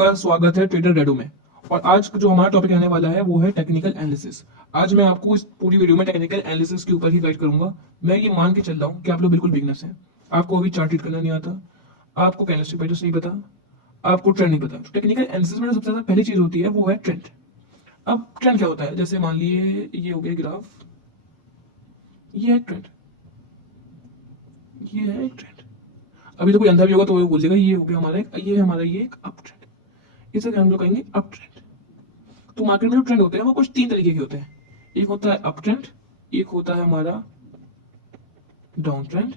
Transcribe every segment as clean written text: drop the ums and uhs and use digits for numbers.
आपका स्वागत है ट्रेडर रेडो में। और आज जो हमारा टॉपिक रहने वाला है वो है टेक्निकल एनालिसिस। आज मैं आपको इस पूरी वीडियो में टेक्निकल एनालिसिस के ऊपर ही गाइड करूंगा। मैं ये मान के चल रहा हूँ कि आप लोग बिल्कुल बिगनर्स हैं, आपको अभी चार्ट रीड करना नहीं आता, आपको कैंडलस्टिक पैटर्न्स नहीं पता, आपको ट्रेंड नहीं पता। तो टेक्निकल एनालिसिस में सबसे ज्यादा पहली चीज होती है वो है ट्रेंड। अब ट्रेंड क्या होता है? जैसे मान लिए ये हो गया ग्राफ, ये है ट्रेंड, ये है एक ट्रेंड। अभी तो कोई अंधा भी होगा तो वो बोल देगा ये हो गया हमारा एक अप ट्रेंड। इसे हम लोग कहेंगे अप ट्रेंड। तो मार्केट में जो ट्रेंड होते हैं वो कुछ तीन तरीके के होते हैं। एक होता है अप ट्रेंड, एक होता है हमारा डाउन ट्रेंड,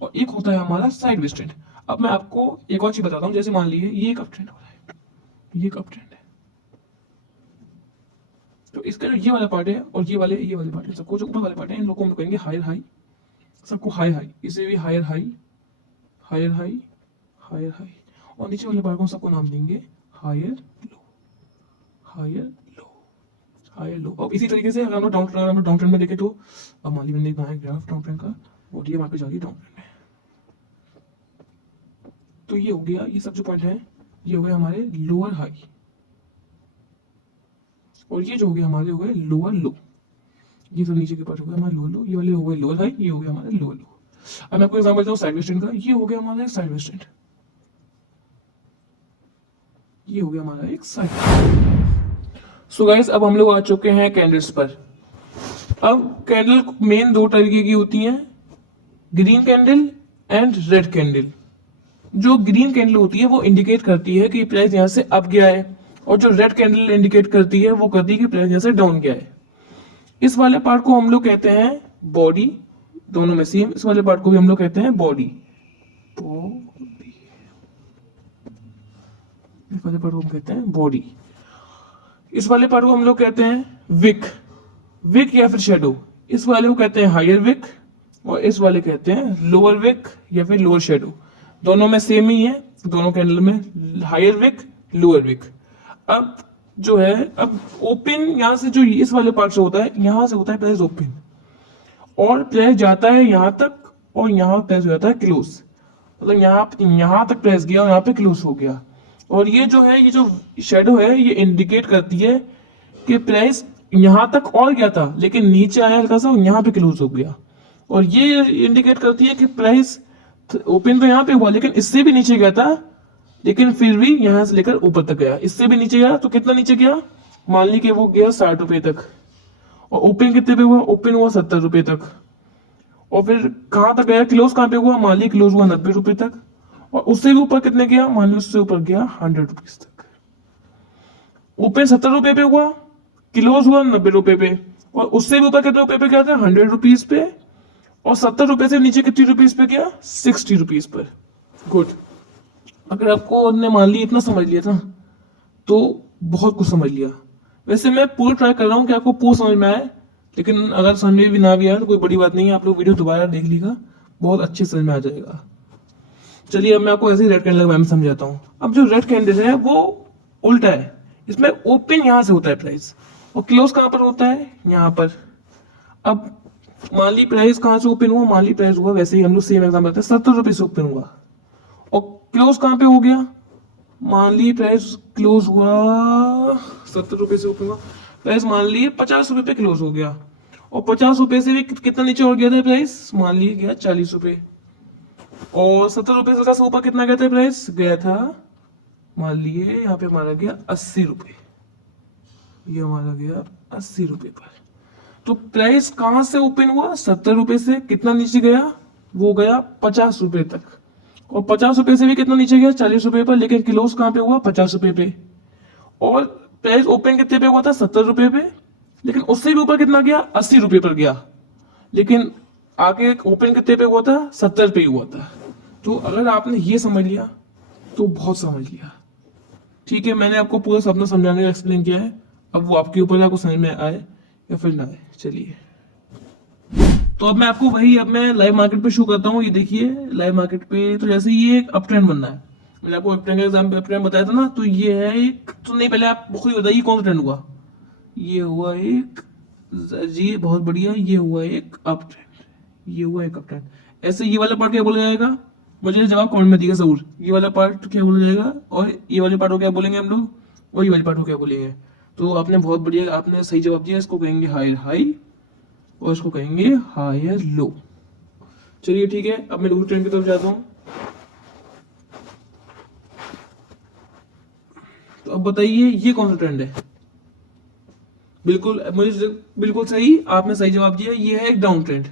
और एक होता है हमारा साइडवेज ट्रेंड। अब मैं आपको एक और चीज बताता हूँ। जैसे मान लीजिए ये एक अप ट्रेंड हो रहा है, ये एक अप ट्रेंड है, तो इसका जो ये वाला पार्ट है और ये वाले पार्ट है, सबको जो ऊपर वाले पार्ट है इन लोगों को हम लोग कहेंगे हायर हाई, सबको हाई हाई, इसे भी higher high, higher high, higher high, और नीचे वाले पार्ट को सबको नाम देंगे higher low, higher low, higher low. अब इसी तरीके से अगर हम डाउन ट्रेंड में देखें तो अब मान लीजिए मैंने बनाया ग्राफ डाउन ट्रेंड का और ये वहां पे जा रही है डाउन ट्रेंड में, तो ये हो गया, ये सब जो पॉइंट है ये हो गए हमारे लोअर हाई, और ये जो हो गया हमारे हो गए लोअर लो। ये सब नीचे के पार्ट हो गया हमारे लोअर लो, ये वाले हो गए लोअर हाई, ये हो गया हमारे लोअर लो। अब मैं आपको एग्जांपल देता हूँ साइडवेज ट्रेंड का। ये हो गया हमारा एक साइडवेज ट्रेंड, ये हो गया हमारा एक साइड। सो गाइस अब हम लोग आ चुके हैं कैंडल्स पर। अब कैंडल मेन दो तरीके की होती हैं, green candle and red candle. जो ग्रीन कैंडल होती है वो इंडिकेट करती है कि प्राइस यहां से अप गया है, और जो रेड कैंडल इंडिकेट करती है वो करती है कि प्राइस यहां से डाउन गया है। इस वाले पार्ट को हम लोग कहते हैं बॉडी, दोनों में सेम। इस वाले पार्ट को भी हम लोग कहते हैं बॉडी, इस वाले पार्ट को हम कहते हैं बॉडी। इस वाले पार्ट को हम लोग कहते हैं विक, विक या फिर शेडो। इस वाले को कहते हैं हायर विक, और इस वाले कहते हैं लोअर विक या फिर लोअर शेडो। दोनों में सेम ही है, दोनों कैंडल में हायर विक, लोअर विक। अब जो है, अब ओपन यहां से जो इस वाले पार्ट से होता है, यहां से होता है प्राइस ओपन, और प्राइस जाता है यहां तक, और यहां प्राइस हो जाता है क्लोज। मतलब यहां तक प्राइस गया और यहां पे क्लोज हो गया। और ये जो है, ये जो शेडो है ये इंडिकेट करती है कि प्राइस यहां तक और गया था लेकिन नीचे आया हल्का सा, यहाँ पे क्लोज हो गया। और ये इंडिकेट करती है कि प्राइस ओपन तो यहाँ पे हुआ लेकिन इससे भी नीचे गया था, लेकिन फिर भी यहां से लेकर ऊपर तक गया। इससे भी नीचे गया तो कितना नीचे गया? मान ली कि वो गया 60 रुपए तक, और ओपन कितने पे हुआ? ओपन हुआ 70 रुपए तक। और फिर कहां तक गया? क्लोज कहां पे हुआ? मान ली क्लोज हुआ 90 रुपए तक, और उससे भी ऊपर कितने गया? मान ली उससे ऊपर गया 100 रुपीज तक। ओपन 70 रुपए पे हुआ, क्लोज हुआ 90 रुपए पे, और उससे भी ऊपर कितने रुपए पे गया था? 100 रुपीज पे, और 70 रुपए से नीचे कितनी रुपीज पे गया? 60 रुपीज पर। गुड। अगर आपको ने मान ली इतना समझ लिया था तो बहुत कुछ समझ लिया। वैसे मैं पूरा ट्राई कर रहा हूँ कि आपको पूरा समझ में आए, लेकिन अगर समझ में भी ना भी आए तो कोई बड़ी बात नहीं है, आप लोग वीडियो दोबारा देख लीजिएगा, बहुत अच्छे समझ में आ जाएगा। चलिए अब मैं आपको ऐसे ही रेड कैंडल के बारे में समझाता हूँ। अब जो रेड कैंडल है वो उल्टा है, इसमें ओपन यहाँ से होता है प्राइस, और क्लोज कहाँ पर होता है? यहाँ पर। अब मान ली प्राइस कहाँ से ओपन हुआ? मान ली प्राइस हुआ, वैसे ही हम लोग सेम एग्जाम करते हैं, 70 रुपए से ओपन हुआ, और क्लोज कहाँ पे हो गया? मान ली प्राइस क्लोज हुआ 70 रुपए से ओपन हुआ, प्राइस मान ली 50 रुपए पे क्लोज हो गया, और 50 रुपए से भी कितना नीचे और गया था प्राइस? मान ली गया 40 रुपए, और 70 रुपए से ऊपर कितना गया था प्राइस? गया था मान लिए यहाँ पे हमारा गया 80 रुपए, ये हमारा गया 80 रुपए पर। तो प्राइस कहां से ओपन हुआ? 70 रुपए से कितना नीचे गया? वो गया 50 रुपए तक, और 50 रुपए से भी कितना नीचे गया? 40 रुपए पर, लेकिन क्लोज कहां पे हुआ? 50 रुपए पे। और प्राइस ओपन कितने पे हुआ था? 70 रुपए पे, लेकिन उससे भी ऊपर कितना गया? 80 रुपए पर गया, लेकिन आगे ओपन कितने पे हुआ था? 70 पे हुआ था। तो अगर आपने ये समझ लिया तो बहुत समझ लिया। ठीक है, मैंने आपको पूरा सपना समझाने का एक्सप्लेन किया है, अब वो आपके ऊपर आपको समझ में आए या फिर ना आए। चलिए, तो अब मैं आपको अब मैं लाइव मार्केट पे शो करता हूँ। ये देखिए लाइव मार्केट पे, तो जैसे ये एक अप ट्रेंड बनना है, मैंने आपको अप ट्रेंड का एग्जाम अप ट्रेंड बताया था ना, तो ये है एक, तो नहीं पहले आप खुद ही बताइए कौन सा ट्रेंड हुआ? ये हुआ एक जी, बहुत बढ़िया, ये हुआ एक अप ट्रेंड, ये हुआ एक अप ट्रेंड। ऐसे ये वाला पार्ट क्या बोला जाएगा? मुझे जवाब कमेंट में दिएगा जरूर। ये वाला पार्ट क्या बोला जाएगा और ये वाले पार्ट को क्या बोलेंगे हम लोग, और ये वाले पार्ट को क्या बोलेंगे। तो आपने बहुत बढ़िया, आपने सही जवाब दिया। इसको कहेंगे हायर हाई और इसको कहेंगे हायर लो। चलिए ठीक है, अब मैं दूसरे ट्रेंड की तरफ जाता हूँ। तो अब बताइए ये कौन सा ट्रेंड है। बिल्कुल, मुझे बिल्कुल सही, आपने सही जवाब दिया। ये है एक डाउन ट्रेंड।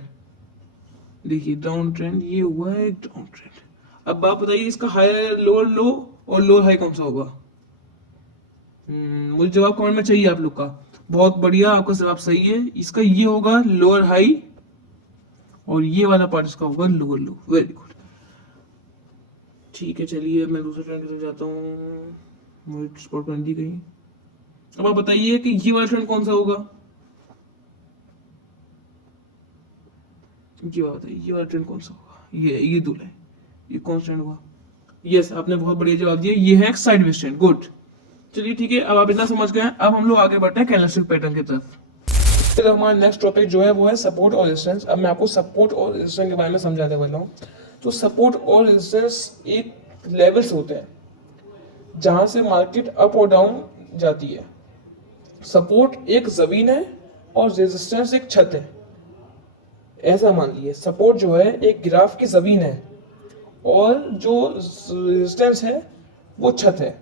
देखिए डाउन ट्रेंड, ये हुआ है एक डाउन ट्रेंड। अब आप बताइए इसका हायर लोअर लो और लोअर हाई कौन सा होगा। मुझे जवाब कमेंट में चाहिए आप लोग का। बहुत बढ़िया, आपका जवाब सही है। इसका ये होगा लोअर हाई और ये वाला पार्ट इसका होगा लोअर लो। Very good. ठीक है, चलिए मैं दूसरे ट्रेंड की तरफ जाता हूँ। मुझे स्पॉट कर दी गई। अब आप बताइए कि ये वाला ट्रेंड कौन सा होगा। ये बात है, ये वाला ट्रेंड कौन सा होगा। ये दूल्हा है, ये कौन सा ट्रेंड हुआ। यस, आपने बहुत बढ़िया जवाब दिया। ये है साइडवेज ट्रेंड। गुड। चलिए ठीक है, अब आप इतना समझ गए। अब हम लोग आगे बढ़ते हैं कैंडलस्टिक पैटर्न की तरफ। फिर हमारा नेक्स्ट टॉपिक जो है वो है सपोर्ट और रेजिस्टेंस। अब मैं आपको सपोर्ट और रेजिस्टेंस के बारे में समझाने वाला हूँ। तो सपोर्ट और रेजिस्टेंस एक लेवल्स होते हैं जहां से मार्केट अप और डाउन जाती है। सपोर्ट एक जमीन है और रेजिस्टेंस एक छत है। ऐसा मान लीजिए, सपोर्ट जो है एक ग्राफ की जमीन है और जो रेजिस्टेंस है वो छत है।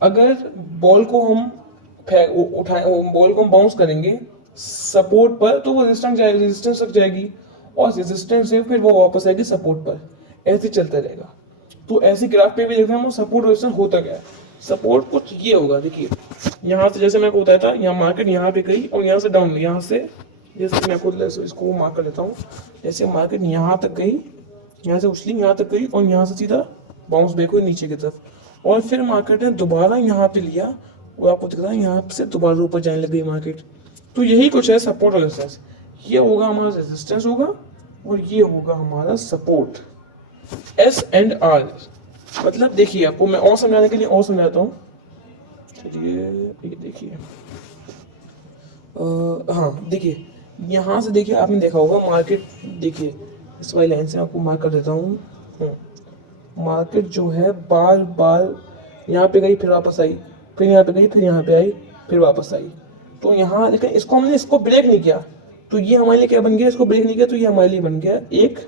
अगर बॉल को हम उठाए, बॉल को हम बाउंस करेंगे सपोर्ट पर, तो वो रेजिस्टेंस तक जाएगी और रेजिस्टेंस से फिर वो वापस आएगी सपोर्ट पर। ऐसे चलता रहेगा। तो ऐसे ग्राफ पे भी देखते हैं हम सपोर्ट रेजिस्टेंस होता क्या है। सपोर्ट कुछ ये होगा, देखिए यहाँ से, जैसे मैं आपको बताया था, यहाँ मार्केट यहाँ पे गई और यहाँ से डाउन, यहाँ से जैसे मैं आपको इसको मार्क कर लेता हूँ। जैसे मार्केट यहाँ तक गई, यहाँ से उछली यहाँ तक गई और यहाँ से सीधा बाउंस बैक हुई नीचे की तरफ, और फिर मार्केट ने दोबारा यहाँ पे लिया और आपको दिख रहा है यहाँ से दोबारा ऊपर जाने लग गई मार्केट। तो यही कुछ है सपोर्ट और रेजिस्टेंस। ये होगा हमारा रेजिस्टेंस होगा और ये होगा हमारा सपोर्ट। एस एंड आर, मतलब देखिए आपको मैं और समझाने के लिए और समझाता हूँ। चलिए ये देखिए, हाँ देखिए, यहाँ से देखिए, आपने देखा होगा मार्केट, देखिए इस वाली लाइन से आपको मार्क कर देता हूँ। मार्केट जो है बार बार यहाँ पे गई, फिर वापस आई, फिर यहाँ पे गई, फिर यहाँ पे आई, फिर वापस आई। तो यहाँ लेकिन इसको हमने इसको ब्रेक नहीं किया, तो ये हमारे लिए क्या बन गया, इसको ब्रेक नहीं किया तो ये हमारे लिए बन गया एक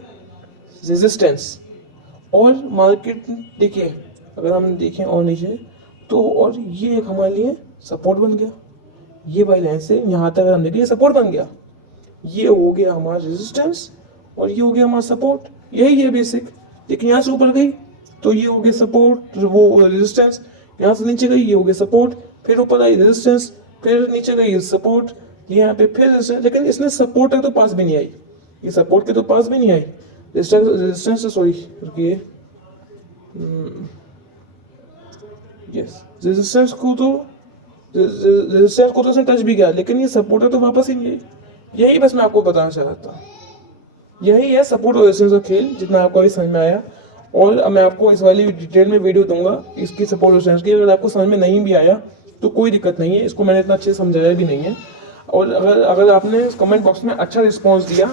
रेजिस्टेंस। और मार्केट देखिए, अगर हम देखें और नीचे तो, और ये एक हमारे लिए सपोर्ट बन गया। ये वाली लाइन से यहाँ तक अगर हम देखें, ये सपोर्ट बन गया। ये हो गया हमारा रेजिस्टेंस और ये हो गया हमारा सपोर्ट। यही है बेसिक। लेकिन यहाँ से ऊपर गई तो ये हो गया सपोर्ट, वो रेजिस्टेंस। यहाँ से नीचे गई, ये हो गया सपोर्ट, फिर ऊपर आई रेजिस्टेंस, फिर नीचे गई सपोर्ट, यहाँ पे फिर रेजिस्टेंस। लेकिन इसने सपोर्ट तक तो पास भी नहीं आई, ये सपोर्ट के तो पास भी नहीं आई। रेजिस्टेंस से, सॉरी रुकिए, यस, रेजिस्टेंस को तो उसने टच भी किया, लेकिन ये सपोर्ट तो वापस ही नहीं आई। यही बस मैं आपको बताना चाह रहा था। यही है सपोर्ट और रेजिस्टेंस का खेल, जितना आपको अभी समझ में आया। और अब मैं आपको इस वाली डिटेल में वीडियो दूंगा इसकी सपोर्ट और रेजिस्टेंस की। अगर आपको समझ में नहीं भी आया तो कोई दिक्कत नहीं है, इसको मैंने इतना अच्छे से समझाया भी नहीं है। और अगर आपने कमेंट बॉक्स में अच्छा रिस्पॉन्स दिया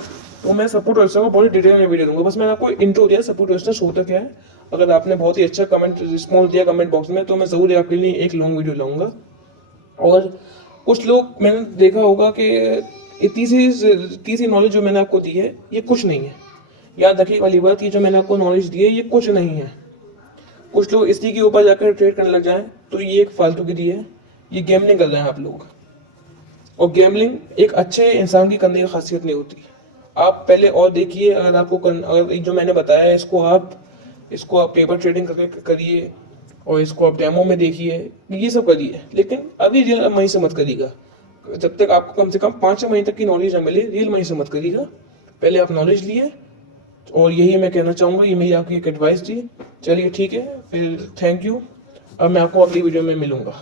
तो मैं सपोर्ट और रेजिस्टेंस को बहुत डिटेल में वीडियो दूंगा। बस मैंने आपको इंट्रो दिया सपोर्ट और रेजिस्टेंस होता क्या है। अगर आपने बहुत ही अच्छा कमेंट रिस्पॉन्स दिया कमेंट बॉक्स में तो मैं ज़रूर आपके लिए एक लॉन्ग वीडियो लाऊंगा। और कुछ लोग, मैंने देखा होगा कि तीसरी नॉलेज जो मैंने आपको दी है ये कुछ नहीं है। याद रखिए वाली बात, ये जो मैंने आपको नॉलेज दी है ये कुछ नहीं है। कुछ लोग इसी के ऊपर जाकर ट्रेड करने लग जाएं तो ये एक फालतू की दी है। ये गेमलिंग कर रहे हैं आप लोग, और गेमलिंग एक अच्छे इंसान की करने की खासियत नहीं होती। आप पहले और देखिए, अगर आपको अगर जो मैंने बताया है इसको आप पेपर ट्रेडिंग करके करिए और इसको आप डेमो में देखिए, ये सब करिए। लेकिन अभी रियल मनी से मत करिएगा। जब तक आपको कम से कम 5 महीने तक की नॉलेज ना मिले, रियल मनी से मत करिएगा। पहले आप नॉलेज लिए, और यही मैं कहना चाहूँगा, ये मेरी आपकी एक एडवाइस थी। चलिए ठीक है, फिर थैंक यू। अब मैं आपको अगली वीडियो में मिलूंगा।